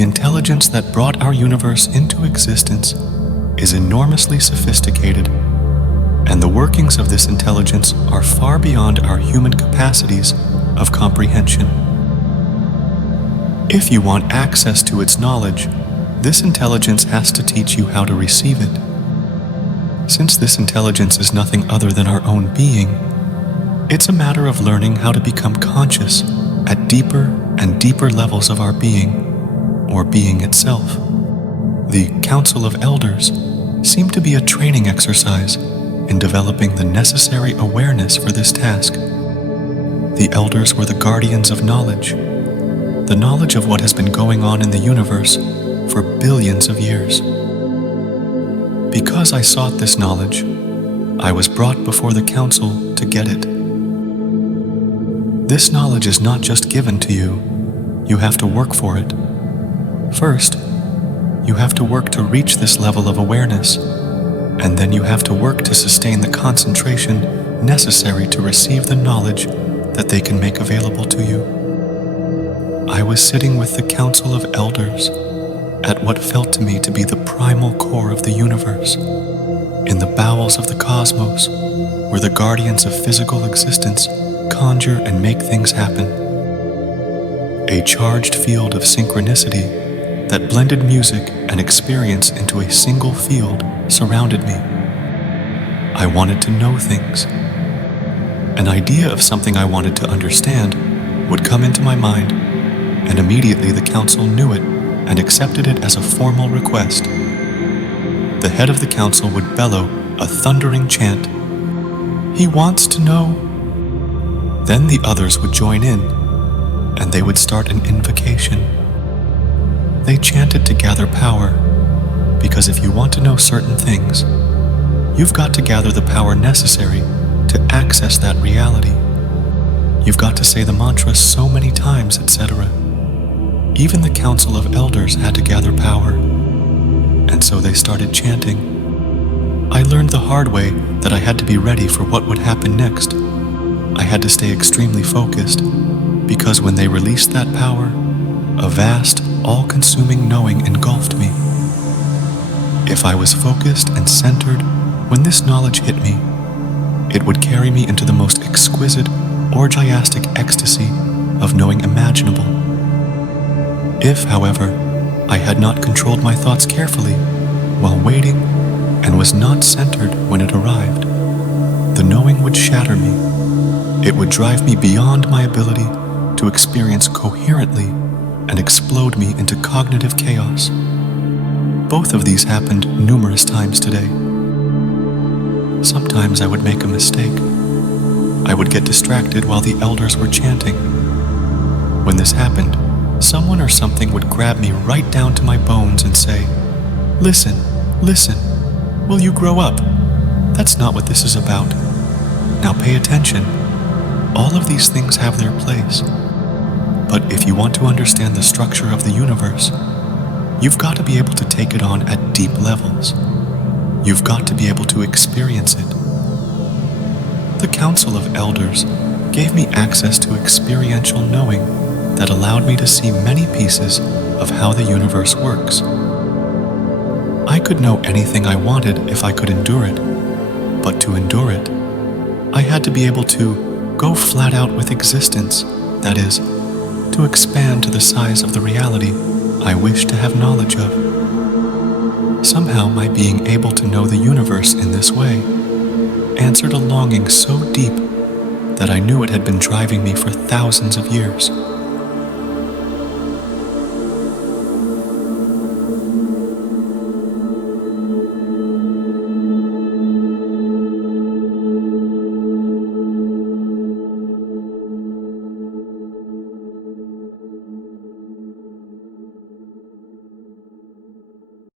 The intelligence that brought our universe into existence is enormously sophisticated, and the workings of this intelligence are far beyond our human capacities of comprehension. If you want access to its knowledge, this intelligence has to teach you how to receive it. Since this intelligence is nothing other than our own being, it's a matter of learning how to become conscious at deeper and deeper levels of our being, or being itself. The Council of Elders seemed to be a training exercise in developing the necessary awareness for this task. The Elders were the guardians of knowledge, the knowledge of what has been going on in the universe for billions of years. Because I sought this knowledge, I was brought before the Council to get it. This knowledge is not just given to you, you have to work for it. First, you have to work to reach this level of awareness, and then you have to work to sustain the concentration necessary to receive the knowledge that they can make available to you. I was sitting with the Council of Elders at what felt to me to be the primal core of the universe, in the bowels of the cosmos, where the guardians of physical existence conjure and make things happen. A charged field of synchronicity that blended music and experience into a single field surrounded me. I wanted to know things. An idea of something I wanted to understand would come into my mind, and immediately the Council knew it and accepted it as a formal request. The head of the Council would bellow a thundering chant, "He wants to know." Then the others would join in, and they would start an invocation. They chanted to gather power, because if you want to know certain things, you've got to gather the power necessary to access that reality. You've got to say the mantra so many times, etc. Even the Council of Elders had to gather power, and so they started chanting. I learned the hard way that I had to be ready for what would happen next. I had to stay extremely focused, because when they released that power, a vast, all-consuming knowing engulfed me. If I was focused and centered when this knowledge hit me, it would carry me into the most exquisite, orgiastic ecstasy of knowing imaginable. If, however, I had not controlled my thoughts carefully while waiting and was not centered when it arrived, the knowing would shatter me. It would drive me beyond my ability to experience coherently and explode me into cognitive chaos. Both of these happened numerous times today. Sometimes I would make a mistake. I would get distracted while the elders were chanting. When this happened, someone or something would grab me right down to my bones and say, "Listen, listen, will you grow up? That's not what this is about. Now pay attention. All of these things have their place. But if you want to understand the structure of the universe, you've got to be able to take it on at deep levels. You've got to be able to experience it." The Council of Elders gave me access to experiential knowing that allowed me to see many pieces of how the universe works. I could know anything I wanted if I could endure it, but to endure it, I had to be able to go flat out with existence, that is, to expand to the size of the reality I wish to have knowledge of. Somehow my being able to know the universe in this way answered a longing so deep that I knew it had been driving me for thousands of years.